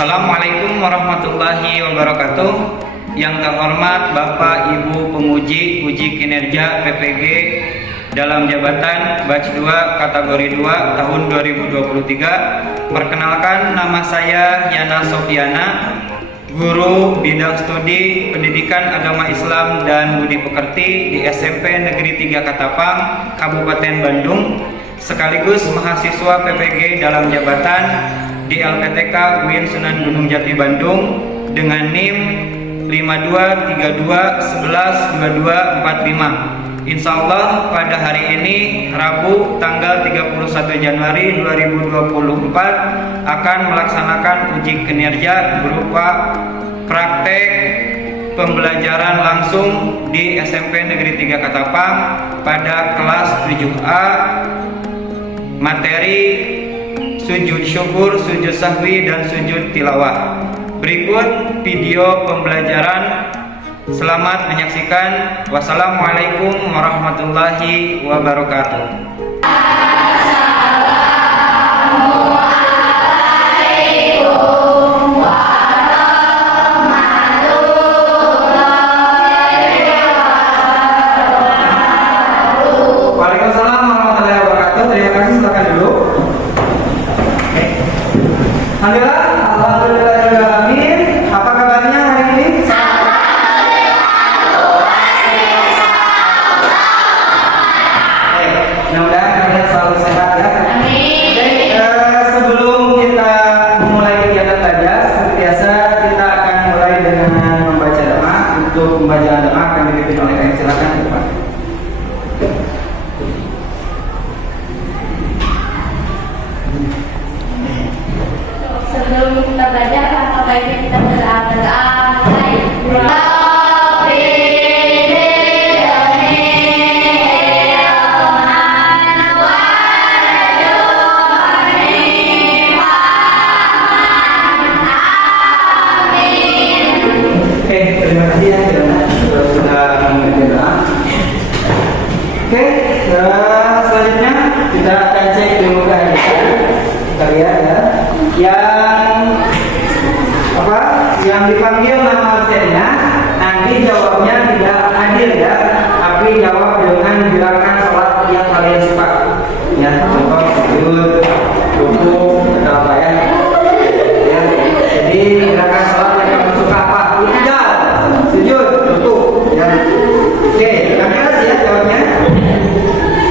Assalamualaikum warahmatullahi wabarakatuh. Yang terhormat Bapak Ibu penguji uji kinerja PPG dalam jabatan batch 2 kategori 2 tahun 2023. Perkenalkan, nama saya Yana Sofiana, guru bidang studi Pendidikan Agama Islam dan Budi Pekerti di SMP Negeri 3 Katapang, Kabupaten Bandung, sekaligus mahasiswa PPG dalam jabatan di LPTK UIN Sunan Gunung Jati Bandung dengan NIM 5232112245. Insya Allah pada hari ini Rabu tanggal 31 Januari 2024 akan melaksanakan uji kinerja berupa praktek pembelajaran langsung di SMP Negeri 3 Katapang pada kelas 7A, materi sujud syukur, sujud sahwi, dan sujud tilawah. Berikut video pembelajaran. Selamat menyaksikan. Wassalamualaikum warahmatullahi wabarakatuh. Waalaikumsalam warahmatullahi wabarakatuh. Terima kasih, silakan dulu. Alhamdulillahirrahmanirrahim. Apa kabarnya hari ini? Mudah-mudahan kalian selalu sehat ya. Amin. Sebelum kita memulai kegiatan saja, seperti biasa kita akan mulai dengan membaca doa. Untuk pembacaan doa akan dipimpin oleh kalian, silakan ke depan. Sebelum kita belajar, apa baiknya kita berdoa. Terima kasih ya sudah memberikan doa. Oke, selanjutnya kita akan cek dulu keadaan. Kita lihat ya. Yang dipanggil nama absennya nanti jawabnya tidak adil ya, tapi jawab dengan gerakan sholat yang kalian suka ya. Contoh sujud, rukuk, atau apa ya. Jadi gerakan sholat yang kamu suka apa? Tidak, sujud, rukuk ya. Oke, kami kasih ya jawabnya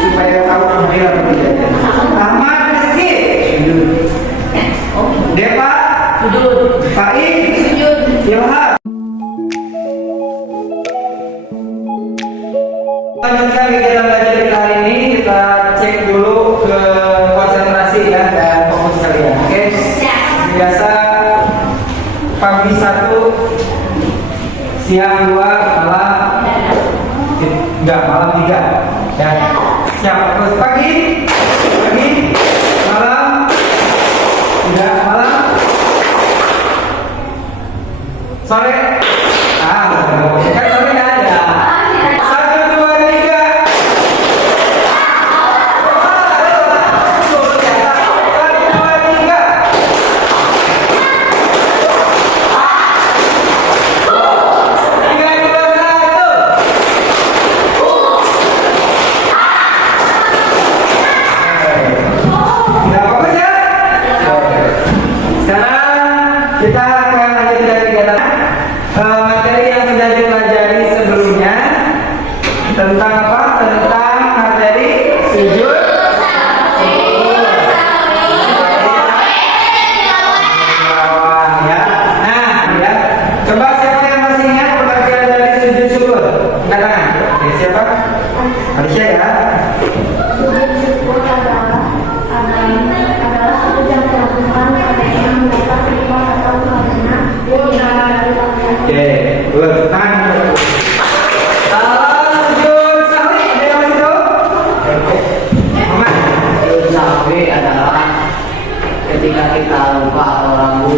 supaya tahu adil atau tidak. Ahmad Rizky sujud, Depa sujud, Faik sujud, Ilham. Lanjutkan kegiatan belajar kita hari ini, kita cek dulu ke konsentrasi ya dan fokus kalian. Oke? Biasa pagi 1, siang 2, malam malam 3 ya. Siap, fokus pagi, malam, malam, sore. Kan sore nggak ada. 1, 2, 3. 1, 2, 3. Tidak fokus ya? Sekarang kita akan lanjutkan kegiatan materi yang sudah dipelajari sebelumnya. Tentang apa? Tentang materi sujud tilawah ya. Nah ya, coba siapa yang masih ingat pengertian dari sujud syukur? Angkat tangan. Oke, siapa? Alicia ya. Sujud syukur adalah sujud yang dilakukan pada yang mendapat nikmat atau kemenangan dari Allah. Oke, good. Tangan. Sujud sahwi, ada yang masih tahu? Muhammad. Sujud sahwi adalah ketika kita lupa atau ragu.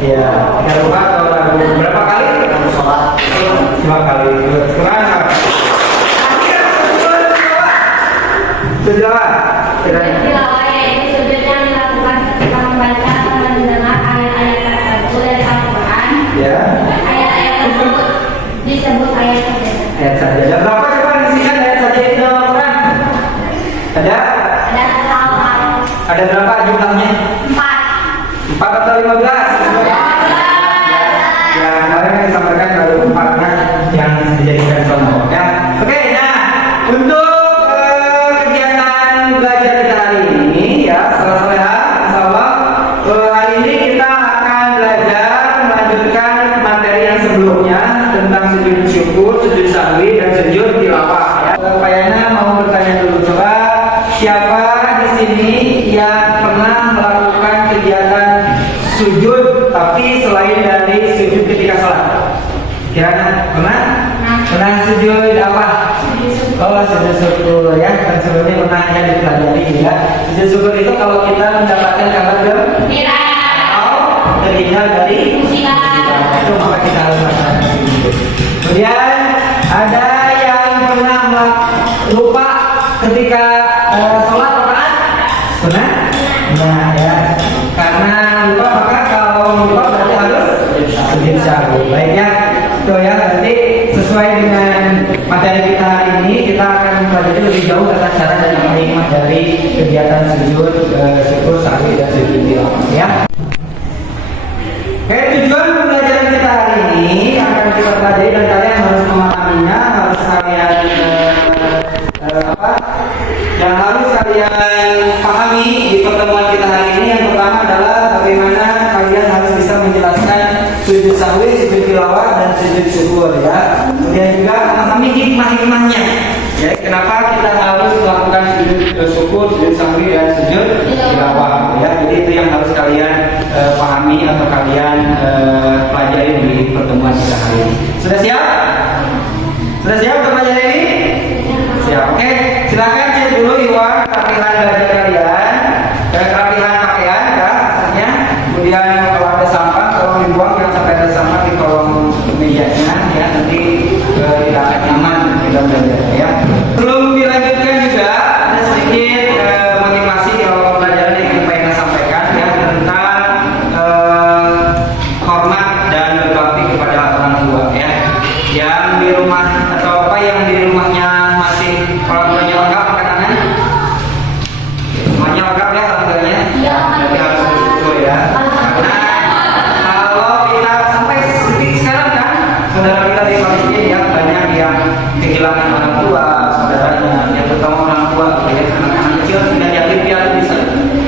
Ya, kita lupa atau ragu. Berapa kali? Dalam sholat. 5 kali. Good. Sekarang sujud apa? Sujud tilawah yaitu sujud yang dilakukan setelah membaca atau mendengar ayat-ayat disebut ayat saja. Ayat saja. Ada berapa coba disingkat ayat saja itu dalam Al-Quran? Ada? Ada hal Ada berapa jumlahnya? 4. 4 atau 15? Ya, kemarin yang disampaikan baru 4 kan yang dijadikan contoh. Ya. Oke, nah untuk kegiatan belajar kita hari ini ya, salah insyaallah hari ini kita akan belajar melanjutkan materi yang sebelumnya tentang sujud syukur, sujud sahwi dan sujud tilawah ya. Pak Yana mau bertanya dulu, coba siapa di sini yang pernah melakukan kegiatan sujud tapi selain dari sujud ketika sholat? Kira-kira pernah? Pernah sujud apa? Oh, sujud syukur ya. Dan sebelumnya pernah ya dipelajari ya. Sujud syukur itu kalau kita mendapatkan kabar gembira atau terhindar dari musibah, itu maka kita harus melakukan sujud. Kemudian ada yang pernah lupa ketika sholat rakaat? Pernah? Nah ya, karena lupa maka kalau lupa berarti harus sujud sahwi. Baik ya, itu ya. Nanti sesuai dengan materi kita hari ini kita akan mempelajari lebih jauh tentang cara dan hikmah dari kegiatan sujud syukur, sahwi dan sujud tilawah ya. Oke, tujuan pembelajaran kita hari ini akan kita pelajari dan kalian harus memahaminya, harus kalian yang harus kalian pahami di pertemuan kita hari ini. Yang pertama adalah bagaimana kalian harus bisa menjelaskan sujud sahwi, sujud tilawah dan sujud syukur ya. Kemudian juga memahami hikmah-hikmahnya. Ya, kenapa kita harus melakukan sujud syukur, sujud sahwi dan sujud tilawah ya. Jadi itu yang harus kalian pahami atau kalian pelajari di pertemuan kita hari ini. Sudah siap? Sudah siap untuk pelajari ini? Siap. Oke, silakan cek dulu Iwan kerapihan belajar kalian, kerapihan pakaian ya, maksudnya. Kemudian kalau ada sampah tolong dibuang, jangan sampai ada sampah di kolong mejanya ya, nanti tidak akan nyaman kita belajar ya. Sebelum dilanjutkan juga ada sedikit motivasi kalau pelajaran yang ingin Pak Yana sampaikan ya, tentang hormat dan berbakti kepada orang tua ya. Yang di rumah atau apa yang di rumahnya masih orang tuanya lengkap makanan? Semuanya lengkap ya orang tuanya? Iya. Berarti harus bersyukur ya. Karena kalau kita sampai sekarang kan saudara kita di Malaysia ya banyak yang kehilangan orang tua, saudaranya, yang terutama orang tua, ya anak-anak kecil sudah yatim piatu bisa.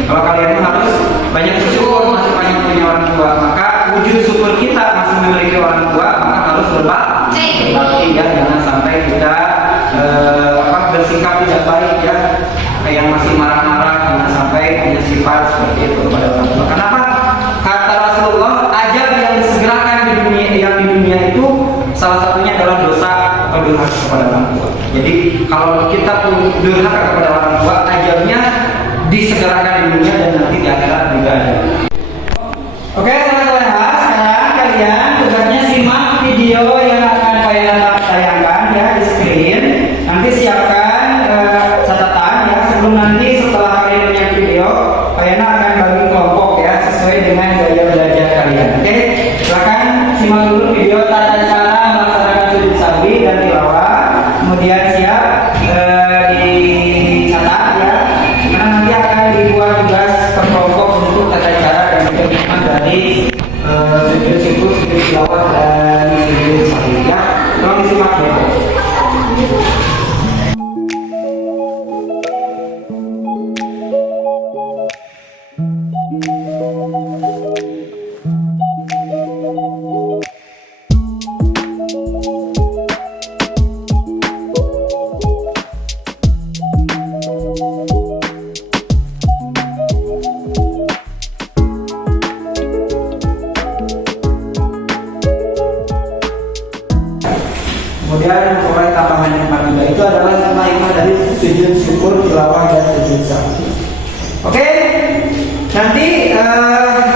Kalau kalian harus banyak bersyukur masih banyak punya orang tua, maka wujud syukur kita masih memiliki orang tua, maka harus berbakti ya, jangan sampai kita bersikap tidak baik ya, kayak masih marah-marah, jangan sampai punya sifat seperti itu kepada orang tua. Kenapa? Kata Rasulullah, ajab yang disegerakan di dunia itu salah satunya adalah dosa atau durhaka kepada orang tua. Jadi kalau kita pun durhaka kepada orang tua, ajabnya disegerakan di dunia dan nanti di akhirat juga ada. Oke, sekarang kalian tugasnya simak video yang akan Pak Yana tayangkan ya di screen. Nanti siapkan catatan ya, sebelum nanti setelah kalian melihat video, Pak Yana akan bagi kelompok ya sesuai dengan gaya belajar kalian. Oke, silakan simak dulu video tata cara melaksanakan sujud sahwi dan tilawah. Kemudian siap dicatat ya, karena nanti akan dibuat tugas per kelompok untuk tata cara dan hikmah dari sujud syukur, sujud tilawah dan sujud sahwi ya. Tolong disimak ya. Kemudian mulai tambahan yang kedua itu adalah hikmah dari sujud syukur, tilawah dan sujud sahwi. Oke, nanti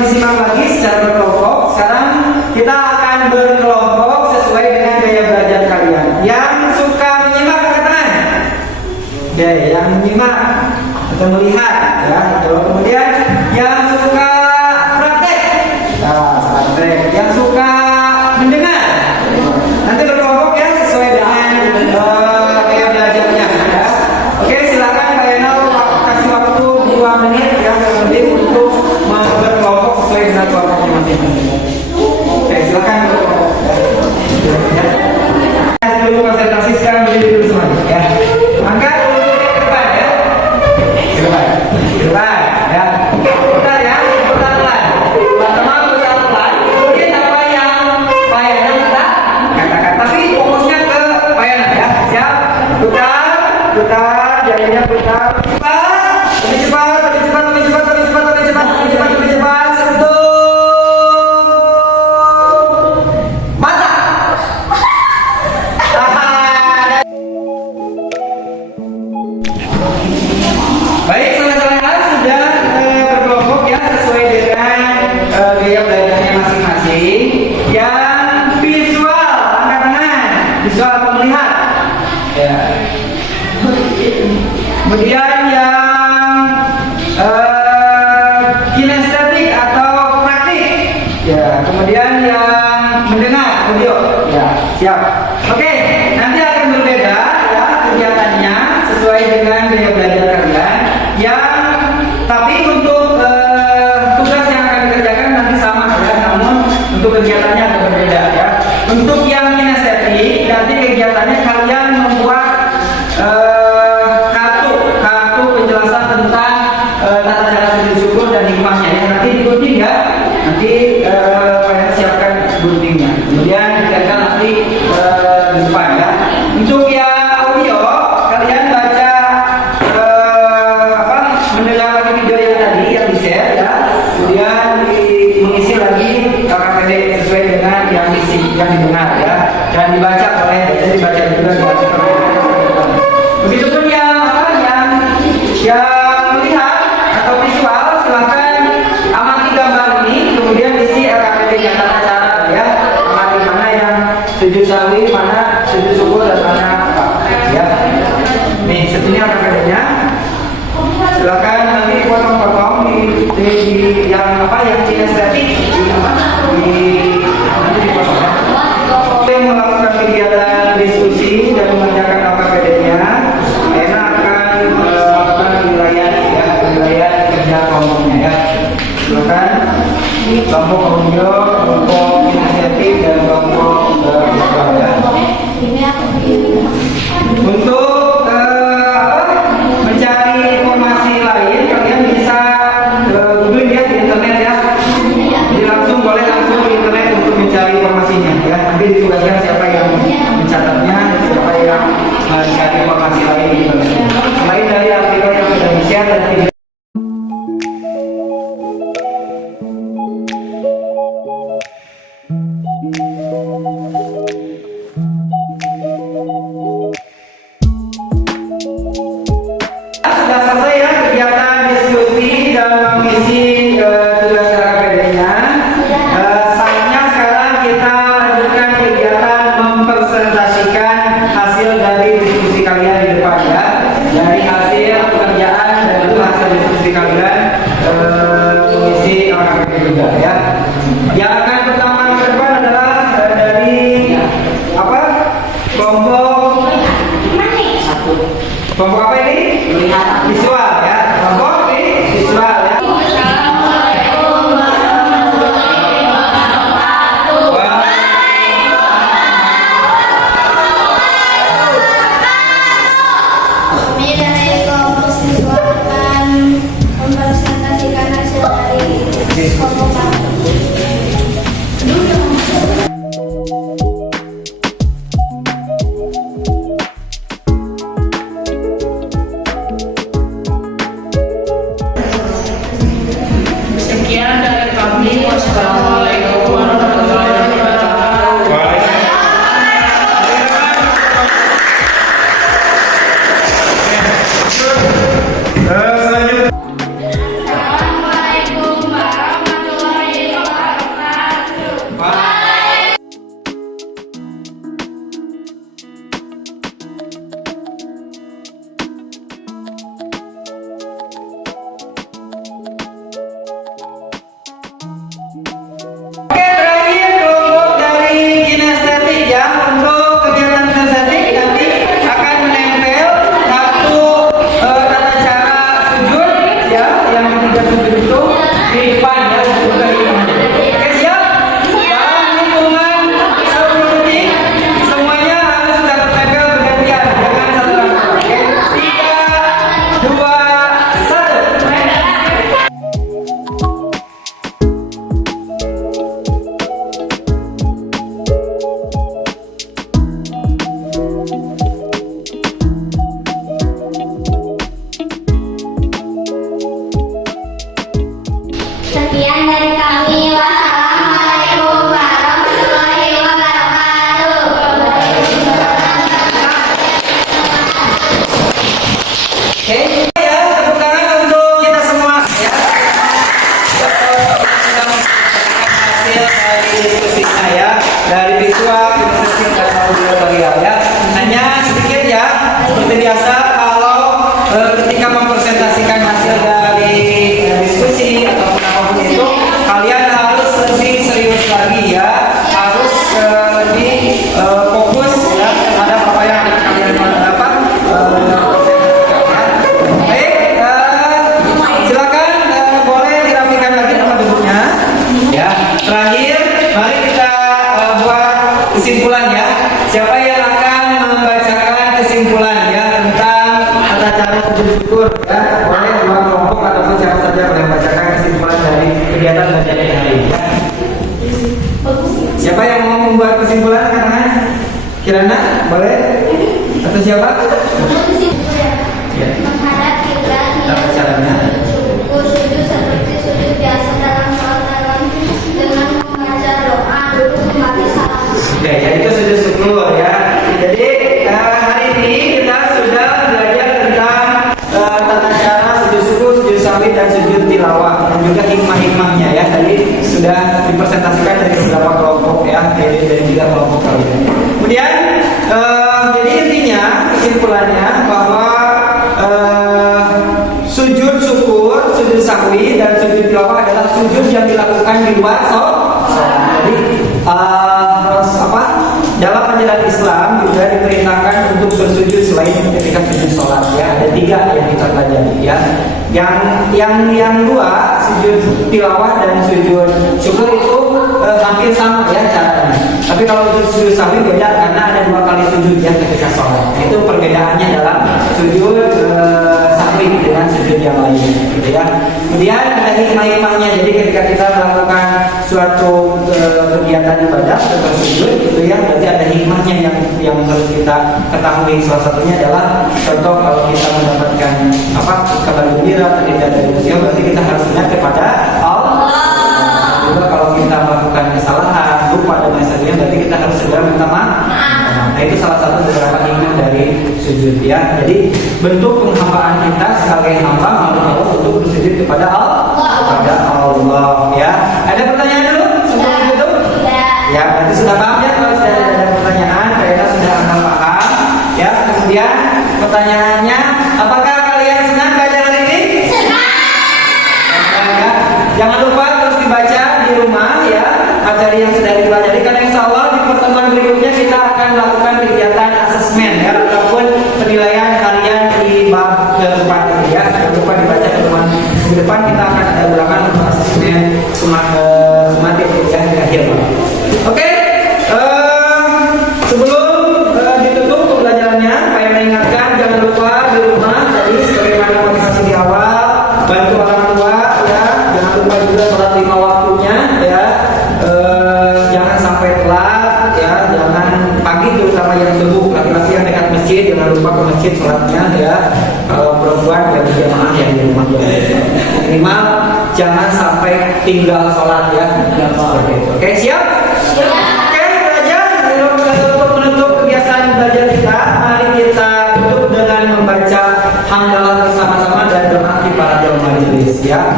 disimak lagi secara berkelompok. Sekarang kita akan berkelompok sesuai dengan gaya belajar kalian. Yang suka menyimak angkat tangan. Oke, yang menyimak atau melihat ya. Kemudian yang suka praktek, praktek. Yang suka mendengar, nanti berkelompok ya. Oke, silakan. Dulu konsentrasi, sekarang berdiri dulu semuanya ya. Angkat ke depan ya. Ke depan. Ke depan ya. Putar ya, putar pelan. Pertama putar pelan. Kemudian apa yang payahnya katakan. Tapi fokusnya ke payahnya ya. Siap. Putar, putar, jarinya putar. Cepat, lebih cepat, lebih cepat, lebih cepat, lebih cepat, lebih cepat, lebih cepat, lebih cepat. Sentuh. Mata. Baik, saudara-saudara sudah berkelompok ya sesuai dengan gaya belajarnya masing-masing. Yang visual, angkat tangan. Visual atau melihat. Ya. Kemudian yang kinestetik atau praktik. Ya. Kemudian yang mendengar audio. Ya, siap. Oke, nanti akan berbeda ya kegiatannya sesuai dengan gaya belajar kalian. Yang tapi untuk tugas yang akan dikerjakan nanti sama ya, namun untuk kegiatannya akan berbeda ya. Untuk yang kinestetik nanti kegiatannya kalian membuat kartu penjelasan tentang tata cara sujud syukur dan hikmahnya ya. Nanti digunting ya. Nanti kalian siapkan guntingnya. Kemudian dikatakan nanti di depan ya. Untuk yang audio kalian baca mendengar lagi video yang tadi yang di share ya. Kemudian mengisi lagi KKPD sesuai dengan yang didengar ya. Dan dibaca oleh dibaca juga begitupun yang melihat atau visual silahkan amati gambar ini kemudian isi RKPD-nya tata cara ya, amati mana yang sujud sahwi, mana sujud syukur dan mana apa ya. Nih seperti RKPD-nya, silakan nanti potong-potong di yang apa yang kinestetik nanti dipotong ya. Melakukan kegiatan diskusi dan mengerjakan RKPD-nya, enak akan melakukan penilaian kerja kelompoknya ya. Silakan kelompok audio, kelompok inisiatif dan kelompok visual ya. Untuk mencari informasi lain kalian bisa googling ya di internet ya. Jadi langsung boleh langsung di internet untuk mencari informasinya ya. Nanti ditugaskan siapa yang mencatatnya, siapa yang mencari informasi lain di internet. Selain dari artikel yang sudah di-share dan video. Sudah selesai ya kegiatan diskusi dan mengisi tugas RKPD-nya. Saatnya sekarang kita lanjutkan kegiatan mempresentasikan hasil dari diskusi kalian di depan ya. Dari hasil pekerjaan dan itu hasil diskusi kalian mengisi RKPD juga ya. Yang akan pertama ke depan adalah dari apa? Kelompok apa ini? Visual ya. Kelompok visual ya. Kami dari kelompok siswa akan mempresentasikan hasil dari kelompok kami. biasa kalau ketika mempresentasikan hasil dari diskusi ataupun apapun itu, kalian harus lebih serius lagi ya, harus lebih fokus ya terhadap apa yang kalian dapat. Baik, silakan boleh dirapikan lagi nama duduknya. Ya, terakhir mari kita buat kesimpulan ya. Siapa yang akan membacakan kesimpulan ya tentang tata cara sujud syukur ya? Boleh dua kelompok ataupun siapa saja boleh membacakan kesimpulan dari kegiatan belajar hari ini ya. Siapa yang mau membuat kesimpulan karena Kirana boleh atau siapa? Ya. Menghadap kiblat, Tata caranya. syukur sujud seperti sujud biasa dalam sholat dengan membaca doa dulu kembali salam. Ya, itu sujud syukur ya. Jadi hari ini kita sudah belajar tentang tata cara sujud syukur, sujud sahwi dan sujud tilawah dan juga hikmah-hikmahnya ya. Tadi sudah dipresentasikan dari beberapa kelompok ya, dari 3 kelompok tadi. Kemudian jadi intinya kesimpulannya bahwa sujud syukur, sujud sahwi dan sujud tilawah adalah sujud yang dilakukan di luar sholat. Jadi dalam ajaran Islam juga diperintahkan untuk bersujud selain ketika sujud sholat ya. Ada 3 yang kita pelajari ya. Yang 2 sujud tilawah dan sujud syukur itu hampir sama ya caranya. Tapi kalau untuk sujud sahwi beda karena ada 2 kali sujud ya ketika sholat. Nah, itu perbedaannya dalam sujud sahwi dengan sujud yang lain gitu ya. Kemudian ada hikmah-hikmahnya. Jadi ketika kita melakukan suatu kegiatan ibadah atau bersujud gitu ya, berarti ada hikmahnya yang harus kita ketahui. Salah satunya adalah contoh kalau kita mendapatkan kabar gembira terhindar dari musibah, berarti kita harus ingat kepada Allah. Juga kalau kita melakukan kesalahan, lupa dan lain sebagainya, berarti kita harus segera minta maaf. Nah, itu salah satu beberapa hikmah dari sujud ya. Jadi bentuk penghambaan kita sebagai hamba makhluk Allah untuk bersujud kepada Allah ya. Ada pertanyaan dulu sebelum itu? Ya, berarti sudah paham ya. Kalau sudah ada pertanyaan, kalian sudah akan paham ya. Kemudian pertanyaannya, apakah kalian senang belajar hari ini? Senang ya. Jangan lupa terus dibaca di rumah ya materi yang sudah dipelajari, karena insya Allah di pertemuan berikutnya kita akan melakukan kegiatan asesmen ya ataupun penilaian kalian di bab ke-4 ini ya. Jangan lupa dibaca pertemuan di depan, kita akan ada ulangan untuk asesmen sumatif ya di akhir. Oke, sebelum ditutup pembelajarannya, saya mengingatkan jangan lupa di rumah tadi sebagaimana motivasi di awal, bantu orang tua ya, jangan lupa juga sholat 5 waktunya ya, jangan sampai telat ya, jangan pagi terutama yang subuh, laki-laki yang dekat masjid jangan lupa ke masjid sholatnya ya, kalau perempuan ya berjamaah yang di rumah minimal jangan sampai tinggal sholat ya. Oke, siap? Oke, belajar untuk menutup kebiasaan belajar kita, mari kita tutup dengan membaca hamdalah bersama-sama dan doa kifaratul majelis ya.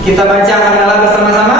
Kita baca hamdalah bersama-sama.